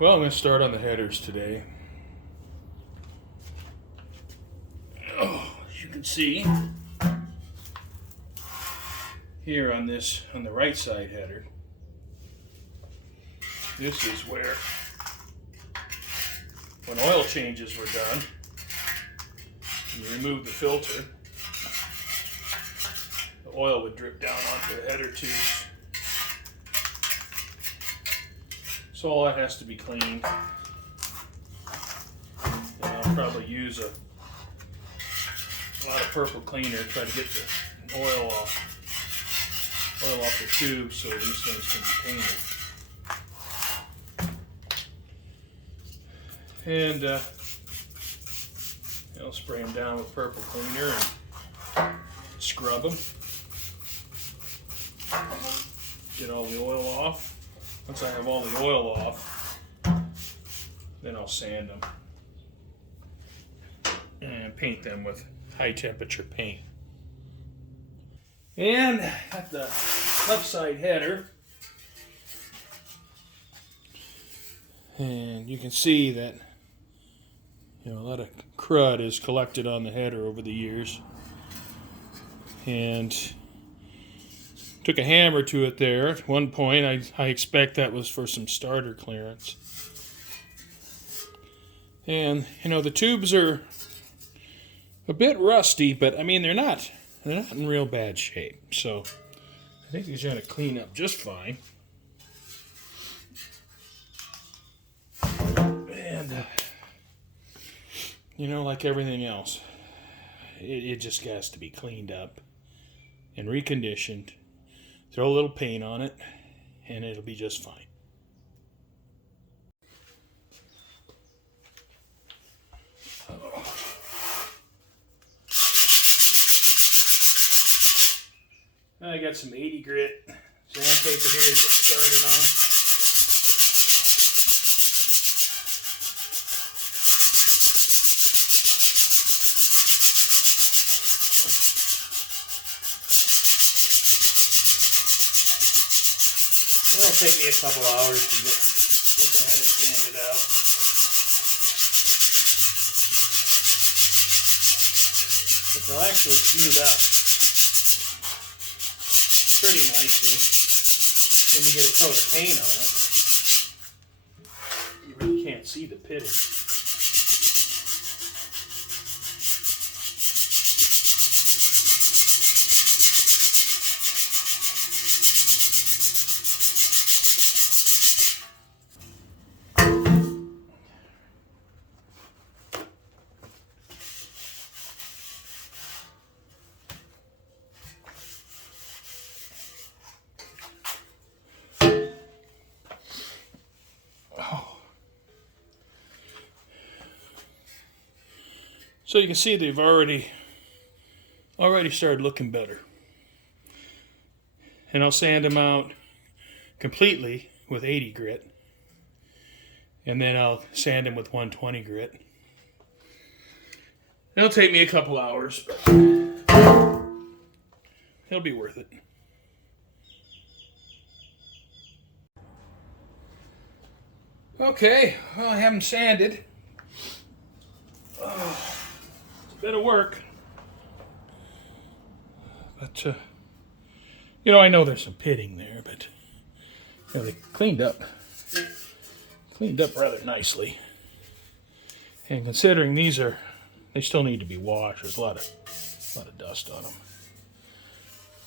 Well, I'm going to start on the headers today. As you can see here on the right side header, this is where, when oil changes were done, you remove the filter, the oil would drip down onto the header tubes. So all that has to be cleaned. And I'll probably use a lot of purple cleaner, try to get the oil off the tube so these things can be painted. And I'll spray them down with purple cleaner and scrub them. Get all the oil off. Once I have all the oil off, then I'll sand them and paint them with high temperature paint. And at the left side header, and you can see that a lot of crud is collected on the header over the years, and took a hammer to it there. At one point, I expect that was for some starter clearance. And the tubes are a bit rusty, but I mean they're not in real bad shape. So I think these are going to clean up just fine. And like everything else, it just has to be cleaned up and reconditioned. Throw a little paint on it, and it'll be just fine. I got some 80 grit sandpaper here to get started on. It'll take me a couple hours to get the header sanded out. But they'll actually smooth out pretty nicely when you get a coat of paint on it. You really can't see the pitting. So you can see they've already started looking better. And I'll sand them out completely with 80 grit. And then I'll sand them with 120 grit. It'll take me a couple hours, but it'll be worth it. Okay, well, I have them sanded. Bit of work, but I know there's some pitting there, but they cleaned up rather nicely. And considering they still need to be washed, there's a lot of dust on them.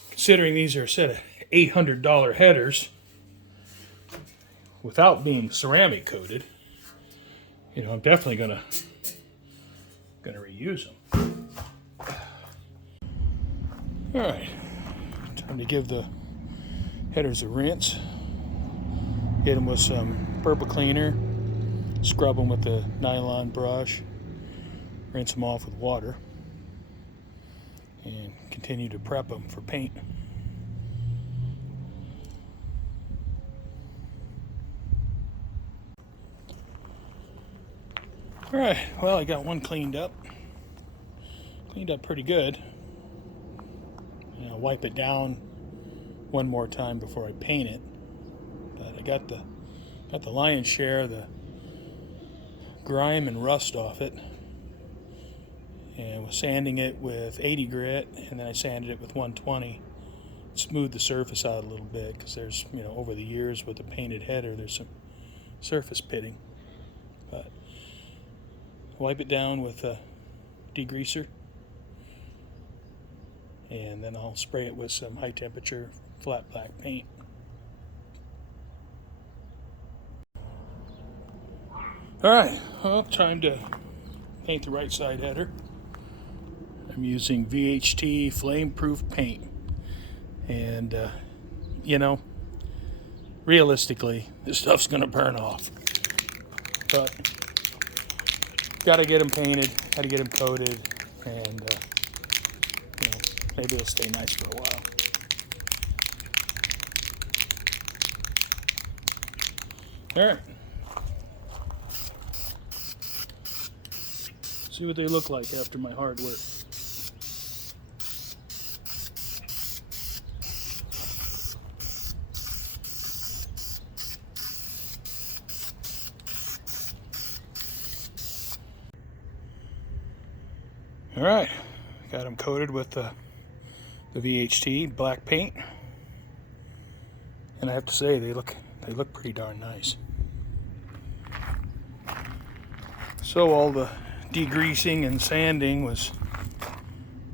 Considering these are a set of $800 headers without being ceramic coated, I'm definitely gonna reuse them. All right, time to give the headers a rinse. Hit them with some purple cleaner, scrub them with the nylon brush, rinse them off with water, and continue to prep them for paint. All right, well, I got one cleaned up pretty good. And I'll wipe it down one more time before I paint it. But I got the lion's share of the grime and rust off it, and was sanding it with 80 grit, and then I sanded it with 120. Smooth the surface out a little bit, because there's, over the years with the painted header, there's some surface pitting. But wipe it down with a degreaser, and then I'll spray it with some high temperature flat black paint. Alright, well, time to paint the right side header. I'm using VHT flame-proof paint. And, realistically, this stuff's going to burn off. But, got to get them painted, got to get them coated, and, maybe it'll stay nice for a while. Alright. See what they look like after my hard work. Alright, got them coated with the VHT black paint, and I have to say they look pretty darn nice. So all the degreasing and sanding was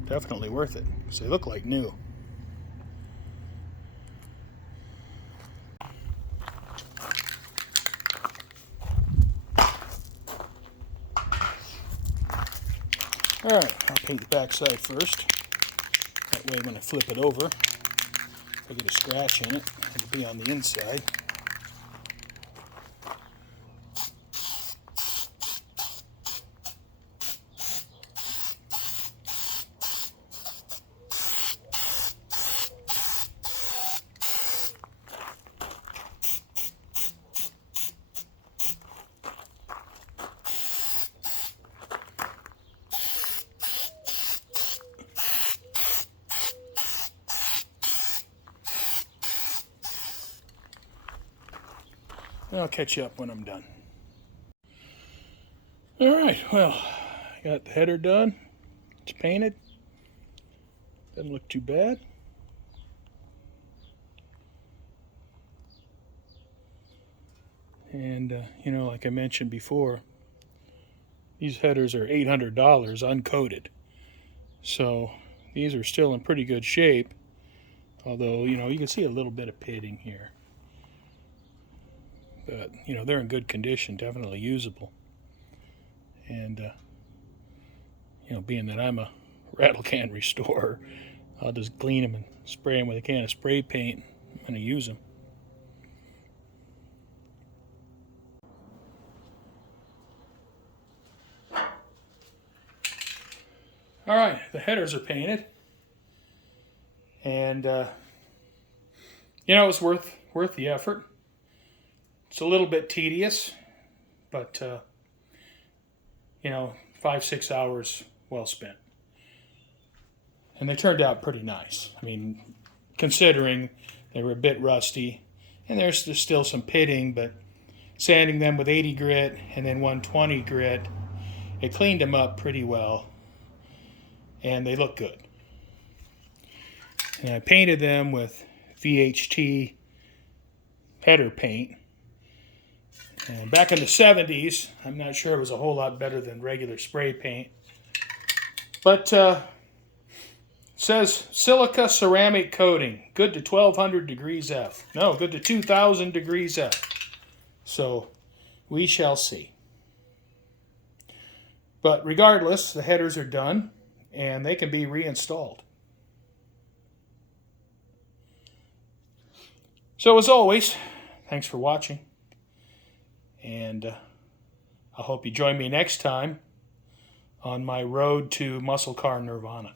definitely worth it, because they look like new. Alright, I'll paint the back side first. That way when I flip it over, if I get a scratch in it, it'll be on the inside. I'll catch you up when I'm done. Alright, well, I got the header done. It's painted. Doesn't look too bad. And, like I mentioned before, these headers are $800 uncoated. So, these are still in pretty good shape. Although, you can see a little bit of pitting here. But, they're in good condition, definitely usable. And, being that I'm a rattle can restorer, I'll just clean them and spray them with a can of spray paint. I'm going to use them. Alright, the headers are painted. And, it's worth the effort. It's a little bit tedious, but, 5-6 hours well spent. And they turned out pretty nice. I mean, considering they were a bit rusty, and there's still some pitting, but sanding them with 80 grit and then 120 grit, it cleaned them up pretty well, and they look good. And I painted them with VHT header paint. And back in the 70s, I'm not sure it was a whole lot better than regular spray paint. But it says silica ceramic coating, good to 1200 degrees F. No, good to 2000 degrees F. So we shall see. But regardless, the headers are done and they can be reinstalled. So as always, thanks for watching. And I hope you join me next time on my road to muscle car nirvana.